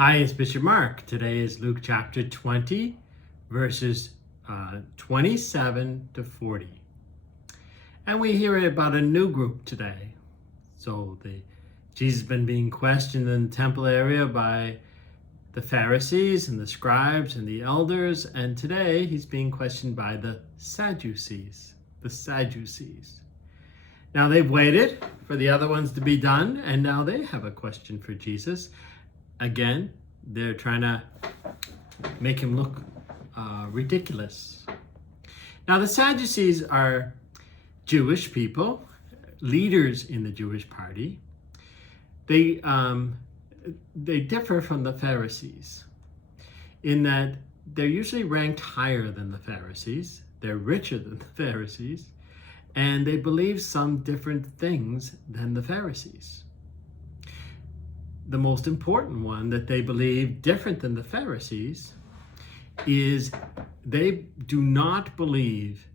Hi, it's Bishop Mark. Today is Luke chapter 20, verses 27 to 40. And we hear about a new group today. So Jesus has been being questioned in the temple area by the Pharisees and the scribes and the elders. And today he's being questioned by the Sadducees. Now they've waited for the other ones to be done, and now they have a question for Jesus. Again, they're trying to make him look ridiculous. Now, the Sadducees are Jewish people, leaders in the Jewish party. They differ from the Pharisees in that they're usually ranked higher than the Pharisees. They're richer than the Pharisees, and they believe some different things than the Pharisees. The most important one that they believe different than the Pharisees is they do not believe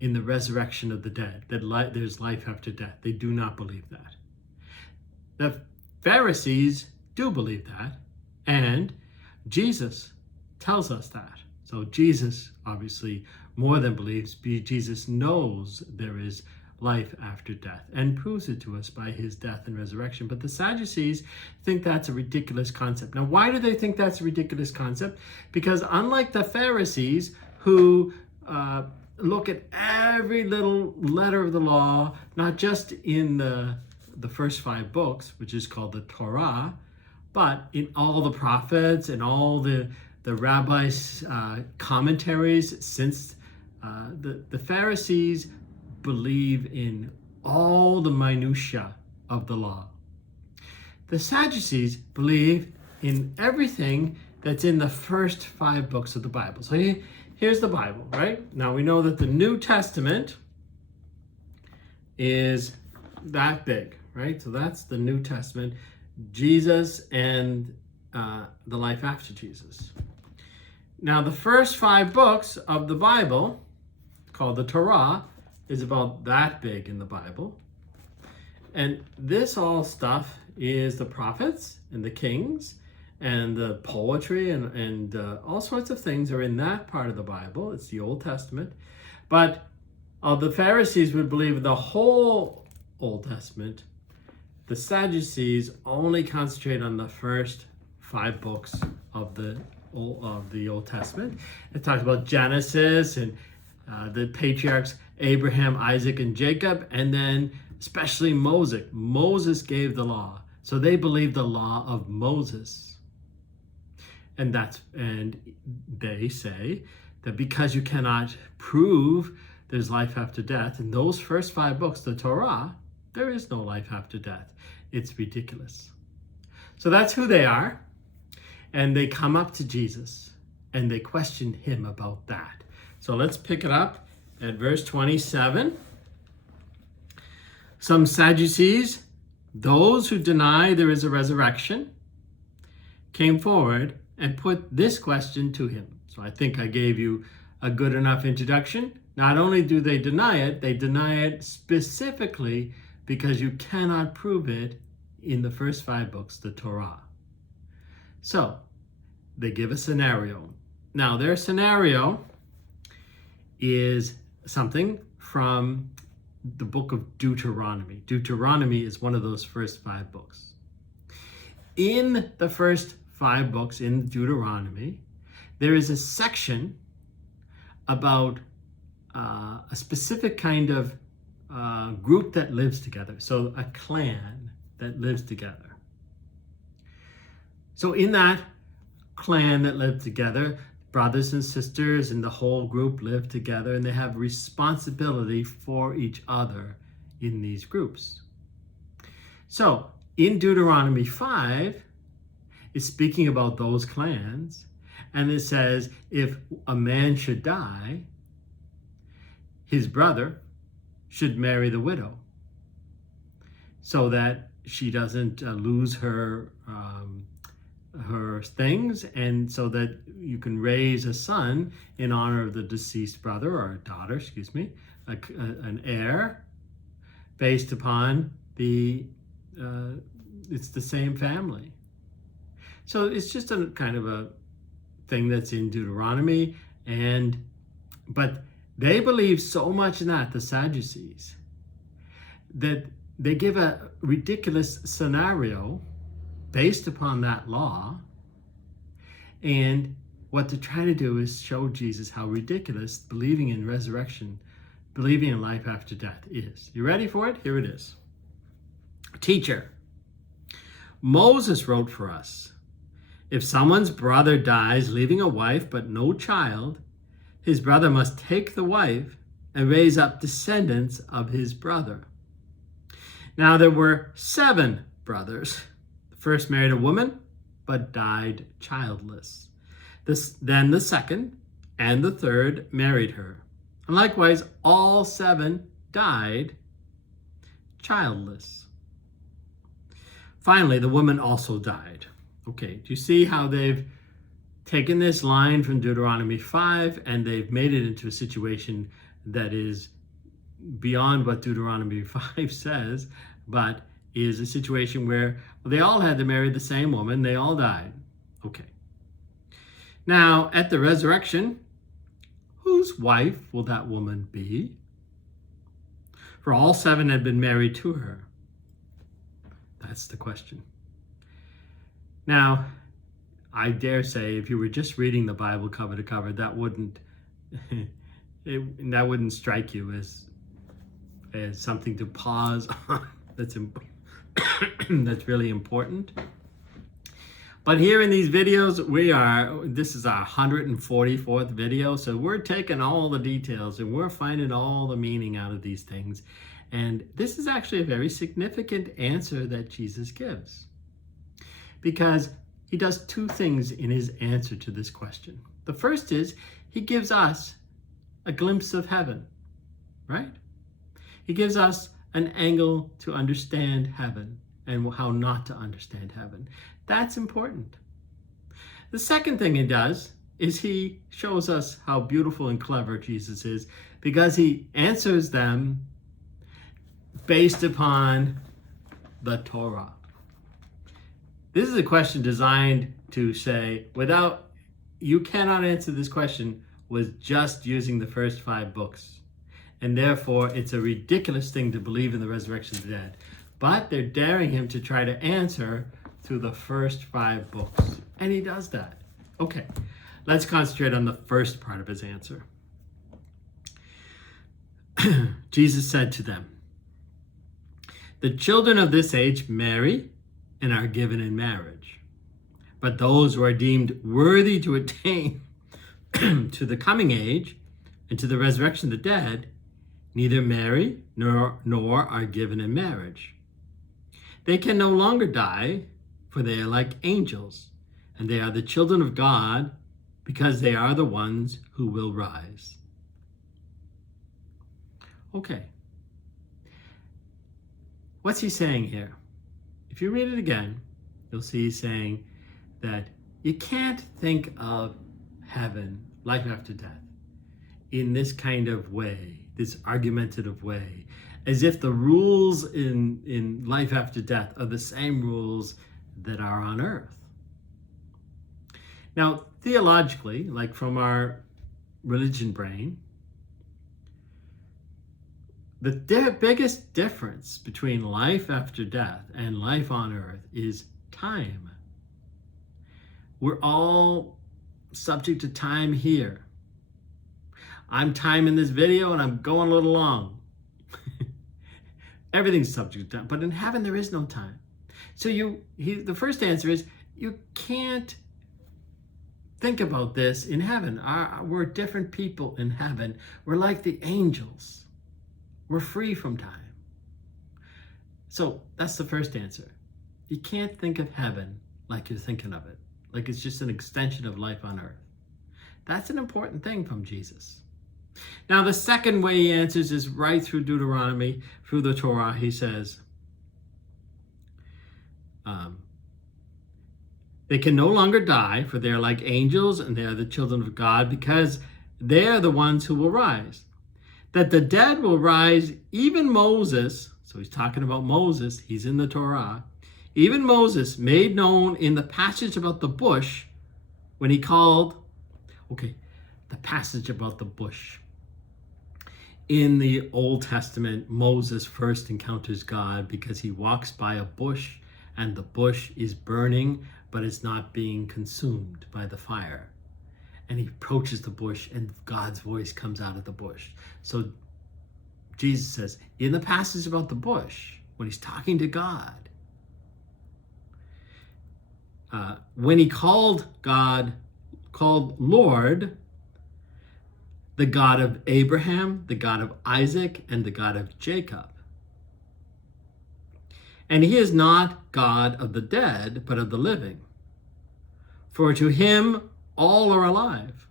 in the resurrection of the dead, that there's life after death. They do not believe that. The Pharisees do believe that, and Jesus tells us that. So Jesus obviously more than believes, Jesus knows there is life after death and proves it to us by his death and resurrection. But the Sadducees think that's a ridiculous concept. Now, why do they think that's a ridiculous concept? Because unlike the Pharisees, who look at every little letter of the law, not just in the first 5 books, which is called the Torah, but in all the prophets and all the rabbis' commentaries, since the Pharisees believe in all the minutiae of the law. The Sadducees believe in everything that's in the first 5 books of the Bible. So here's the Bible, right? Now we know that the New Testament is that big, right? So that's the New Testament, Jesus and the life after Jesus. Now the first 5 books of the Bible, called the Torah, is about that big in the Bible. And this all stuff is the prophets and the kings and the poetry and all sorts of things are in that part of the Bible. It's the Old Testament. But the Pharisees would believe the whole Old Testament. The Sadducees only concentrate on the first 5 books of the Old Testament. It talks about Genesis and the patriarchs Abraham, Isaac, and Jacob, and then especially Moses. Moses gave the law. So they believe the law of Moses. And they say that because you cannot prove there's life after death, in those first 5 books, the Torah, there is no life after death. It's ridiculous. So that's who they are. And they come up to Jesus and they question him about that. So let's pick it up at verse 27. Some Sadducees, those who deny there is a resurrection, came forward and put this question to him. So I think I gave you a good enough introduction. Not only do they deny it, they deny it specifically because you cannot prove it in the first 5 books, the Torah. So they give a scenario. Now their scenario is something from the book of Deuteronomy. Deuteronomy is one of those first 5 books. In the first 5 books in Deuteronomy, there is a section about a specific kind of group that lives together. So a clan that lives together. So in that clan that lives together, brothers and sisters and the whole group live together, and they have responsibility for each other in these groups. So in Deuteronomy 5, it's speaking about those clans, and it says if a man should die, his brother should marry the widow so that she doesn't lose her things, and so that you can raise a son in honor of the deceased brother, or a daughter, an heir, based upon it's the same family. So it's just a kind of a thing that's in Deuteronomy, but they believe so much in that, the Sadducees, that they give a ridiculous scenario based upon that law, and what they're trying to do is show Jesus how ridiculous believing in resurrection, believing in life after death is. You ready for it? Here it is. Teacher, Moses wrote for us, if someone's brother dies leaving a wife but no child, his brother must take the wife and raise up descendants of his brother. Now there were 7 brothers. The first married a woman, but died childless. Then the second and the third married her. And likewise, all 7 died childless. Finally, the woman also died. Okay, do you see how they've taken this line from Deuteronomy 5 and they've made it into a situation that is beyond what Deuteronomy 5 says, but is a situation where they all had to marry the same woman, they all died. Okay. Now, at the resurrection, whose wife will that woman be? For all 7 had been married to her. That's the question. Now, I dare say if you were just reading the Bible cover to cover, that wouldn't strike you as something to pause on. That's really important. But here in these videos, this is our 144th video, so we're taking all the details and we're finding all the meaning out of these things. And this is actually a very significant answer that Jesus gives, because he does 2 things in his answer to this question. The first is he gives us a glimpse of heaven, right? He gives us an angle to understand heaven and how not to understand heaven. That's important. The second thing he does is he shows us how beautiful and clever Jesus is, because he answers them based upon the Torah. This is a question designed to say, you cannot answer this question with just using the first 5 books. And therefore, it's a ridiculous thing to believe in the resurrection of the dead. But they're daring him to try to answer through the first 5 books. And he does that. Okay, let's concentrate on the first part of his answer. Jesus said to them, the children of this age marry and are given in marriage. But those who are deemed worthy to attain to the coming age and to the resurrection of the dead neither marry nor are given in marriage. They can no longer die, for they are like angels, and they are the children of God, because they are the ones who will rise. Okay. What's he saying here? If you read it again, you'll see he's saying that you can't think of heaven, life after death, in this kind of way, this argumentative way, as if the rules in life after death are the same rules that are on earth. Now, theologically, like from our religion brain, the biggest difference between life after death and life on earth is time. We're all subject to time here. I'm timing this video and I'm going a little long. Everything's subject to time, but in heaven there is no time. So the first answer is you can't think about this in heaven. We're different people in heaven. We're like the angels. We're free from time. So that's the first answer. You can't think of heaven like you're thinking of it, like it's just an extension of life on earth. That's an important thing from Jesus. Now, the second way he answers is right through Deuteronomy, through the Torah. He says, they can no longer die, for they are like angels, and they are the children of God, because they are the ones who will rise. That the dead will rise, even Moses, so he's talking about Moses, he's in the Torah, even Moses made known in the passage about the bush when he called, the passage about the bush. In the Old Testament, Moses first encounters God because he walks by a bush and the bush is burning, but it's not being consumed by the fire. And he approaches the bush and God's voice comes out of the bush. So Jesus says, in the passage about the bush, when he's talking to God, when he called Lord, the God of Abraham, the God of Isaac, and the God of Jacob. And he is not God of the dead, but of the living. For to him all are alive.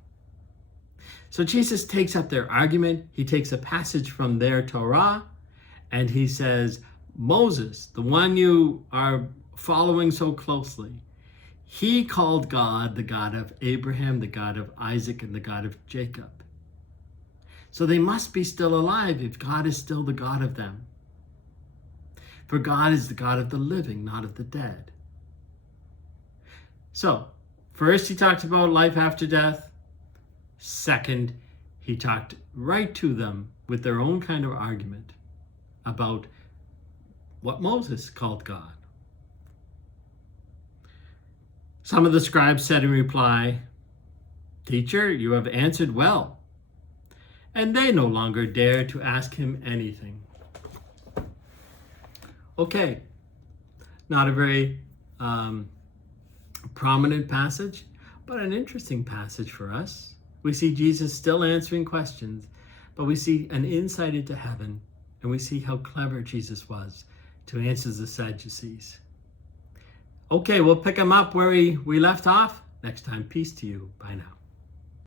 So Jesus takes up their argument. He takes a passage from their Torah, and he says, Moses, the one you are following so closely, he called God the God of Abraham, the God of Isaac, and the God of Jacob. So they must be still alive if God is still the God of them. For God is the God of the living, not of the dead. So, first he talked about life after death. Second, he talked right to them with their own kind of argument about what Moses called God. Some of the scribes said in reply, Teacher, you have answered well. And they no longer dare to ask him anything. Okay, not a very prominent passage, but an interesting passage for us. We see Jesus still answering questions, but we see an insight into heaven, and we see how clever Jesus was to answer the Sadducees. Okay, we'll pick him up where we left off next time. Peace to you. Bye now.